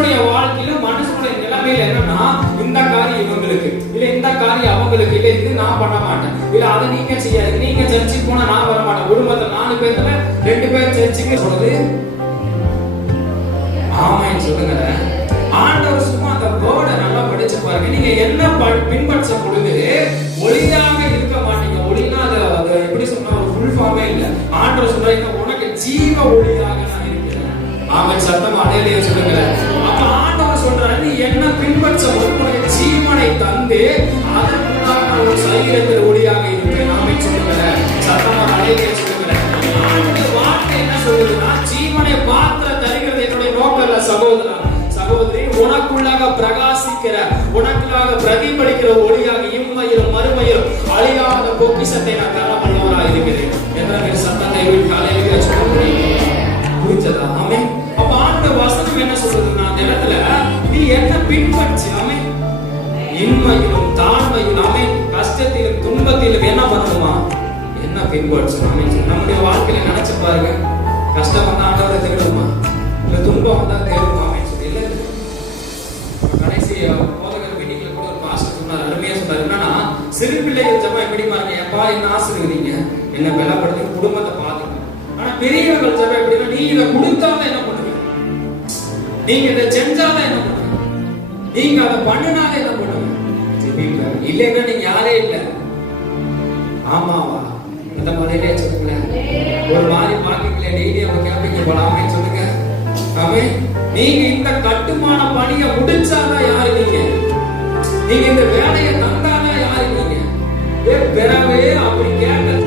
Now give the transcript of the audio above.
மனுஷனுடைய வாழ்க்கையில மனுஷனுடைய நிலைமையில என்னன்னா, இந்த காரியம் இவங்களுக்கு இல்ல, இந்த காரியம் அவங்களுக்கு இல்ல, இது நான் பண்ண மாட்டேன் இல்ல, அதை நீங்க செய்யாது, நீங்க சர்ச்சுக்கு போனா நான் வர மாட்டேன். குடும்பத்துல 4 பேர்ல 2 பேர் சர்ச்சுக்கு சொல்றது ஆமான்னு சொல்லுங்க. ஆண்டவர் சும்மா அந்த வேர்டை நல்லா படிச்சு பாருங்க. நீங்க என்ன பின்பற்ற பொழுது ஒளியாக இருக்க மாட்டீங்க. ஒளினா அது எப்படி சொன்னா ஒரு ஃபுல் ஃபார்மே இல்ல. ஆண்டவர் சொல்றாங்க, உனக்கு ஜீவ ஒளியாக நான் இருக்கிறேன். ஆமென். சத்தமா அடையலையே சொல்லுங்க. அப்ப ஆண்டவர் சொல்றாரு, நீ என்ன பின்பற்ற உனக்கு ஜீவனை தந்து அதற்குள்ளாக ஒரு சரீரத்தில் ஒளியாக இருப்பேன். ஆமென் சொல்லுங்க. சத்தமா அடையலையே சொல்லுங்க. ஆண்டவருடைய வார்த்தை என்ன சொல்லுதுன்னா, ஜீவனை மாத்திர தருகிறது என்னுடைய நோக்கம் இல்ல சகோதரா சகோதரி. உனக்குள்ளாக பிரகாசிக்கிற, உனக்குள்ளாக பிரதிபலிக்கிற ஒளியாக இம்மையிலும் மறுமையிலும் அழியாத பொக்கிஷத்தை நான் தர வல்லவராக இருக்கிறேன் என்ற சத்தத்தை காலையில சொல்ல முடியும். புரிஞ்சதா? ஆமென். அப்ப ஆண்டவர் வசனம் என்ன சொல்றதுன்னா, அந்த இடத்துல நீ என்ன பின்பற்றி ஆமென், இன்மையிலும் தாழ்மையிலும் ஆமென், கஷ்டத்திலும் துன்பத்திலும் என்ன பண்ணுமா, என்ன பின்பற்று ஆமென். நம்முடைய வாழ்க்கையில நினைச்சு பாருங்க, கஷ்டம் வந்தா ஆண்டவரை தேடுமா, இல்ல துன்பம் வந்தா தேடுமா ஆமென் சொல்லி இல்ல. கடைசி போதகர் மீட்டிங்ல கூட ஒரு பாஸ்டர் சொன்னார், அருமையா சொன்னார். என்னன்னா, சிறு பிள்ளைகள் ஜெபம் எப்படி பாருங்க, எப்பா என்ன ஆசீர்வதிங்க, என்ன பலப்படுத்தி குடும்பத்தை பாத்துங்க. ஆனா பெரியவர்கள் ஜெபம் எப்படின்னா, நீ இதை கொடுத்தாதான் என்ன பண்ணுவீங்க, நீங்க இதை செஞ்சாதான் என்ன பண்ணுவீங்க, நீங்க அதை பண்ணினாலே என்ன பண்ணுவீங்க, ஜெபிப்பீங்க. இல்லைன்னா நீங்க யாரே இல்ல. ஆமாவா? இந்த மாதிரியே சொல்லுங்களேன். ஒரு மாதிரி பாக்கிங்களே டெய்லி அவங்க கேம்பீங்க போலாமே சொல்லுங்க. ஆமென். நீங்க இந்த கட்டுமான பணியை முடிச்சாதான் யாரு, நீங்க இந்த வேலையை